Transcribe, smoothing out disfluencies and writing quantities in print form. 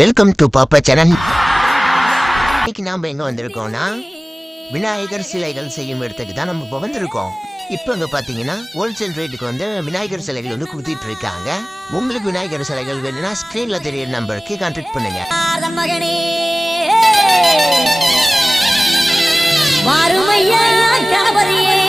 Welcome to பாப்பா channel. இன்னைக்கு நாம எங்க வந்திருக்கோம்னா விநாயகர் சிலைகள் செய்யும் இடத்துக்கு தான் நம்ம இப்போ வந்திருக்கோம். இப்போ இங்க பாத்தீங்கன்னா ஹோல்சேல் ரேட்டுக்கு வந்து விநாயகர் சிலைகள் வந்து கொடுத்துட்டு இருக்காங்க. உங்களுக்கு விநாயகர் சிலைகள் வேணும்னா ஸ்கிரீன்ல தெரியற நம்பருக்கு கான்டாக்ட் பண்ணுங்க. வாருமையா கணபதியே